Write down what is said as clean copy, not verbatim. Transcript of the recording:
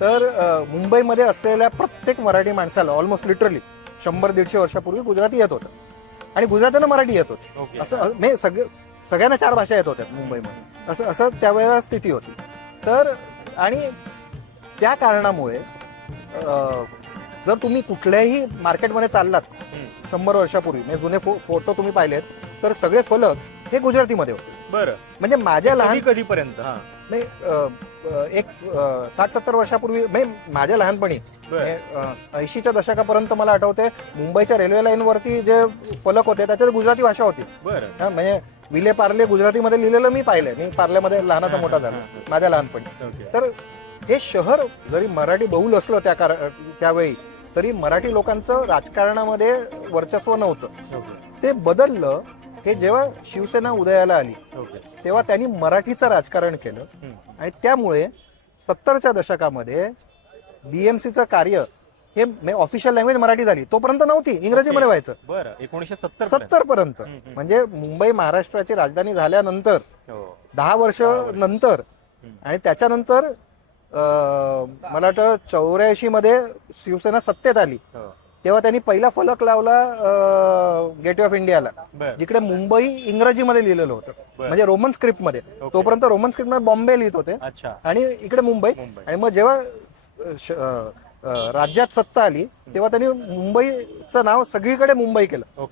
तर मुंबईमध्ये असलेल्या प्रत्येक मराठी माणसाला ऑलमोस्ट लिटरली 100-150 वर्षापूर्वी गुजराती येत होतं आणि गुजरातीनं मराठी येत होती. ओके. असं म्हणजे सगळ्यांना 4 भाषा येत होत्या मुंबईमध्ये. असं त्यावेळेला स्थिती होती. तर आणि त्या कारणामुळे जर तुम्ही कुठल्याही मार्केटमध्ये चाललात 100 वर्षापूर्वी म्हणजे जुने फोटो तुम्ही पाहिलेत तर सगळे फलक हे गुजरातीमध्ये होते. बरं. म्हणजे माझ्या लहान कधीपर्यंत? हा. एक 60-70 वर्षापूर्वी म्हणजे माझ्या लहानपणी 80च्या दशकापर्यंत मला आठवते मुंबईच्या रेल्वे लाईन वरती जे फलक होते त्याच्यात गुजराती भाषा होती. बरं. म्हणजे विले पार्ले गुजरातीमध्ये लिहिलेलं मी पाहिलंय. मी पार्ल्यामध्ये लहानाचा मोठा झाला माझ्या लहानपणी. तर हे शहर जरी मराठी बहुल असलं त्यावेळी तरी मराठी लोकांचं राजकारणामध्ये वर्चस्व नव्हतं. ते बदललं हे जेव्हा शिवसेना उदयाला आली तेव्हा त्यांनी मराठीचं राजकारण केलं आणि त्यामुळे 70च्या दशकामध्ये बीएमसीचं कार्य हे ऑफिशियल लँग्वेज मराठी झाली. तोपर्यंत नव्हती, इंग्रजीमध्ये व्हायचं. बरं. 1970 पर्यंत. म्हणजे मुंबई महाराष्ट्राची राजधानी झाल्यानंतर 10 वर्ष नंतर आणि त्याच्यानंतर मला वाटतं 84 मध्ये शिवसेना सत्तेत आली तेव्हा त्यांनी पहिला फलक लावला गेटवे ऑफ इंडियाला, जिकडे मुंबई इंग्रजीमध्ये लिहिलेलं होतं, म्हणजे रोमन स्क्रिप्ट मध्ये. तोपर्यंत रोमन स्क्रिप्ट मध्ये बॉम्बे लिहित होते आणि इकडे मुंबई. आणि मग जेव्हा राज्यात सत्ता आली तेव्हा त्यांनी मुंबईचं नाव सगळीकडे मुंबई केलं.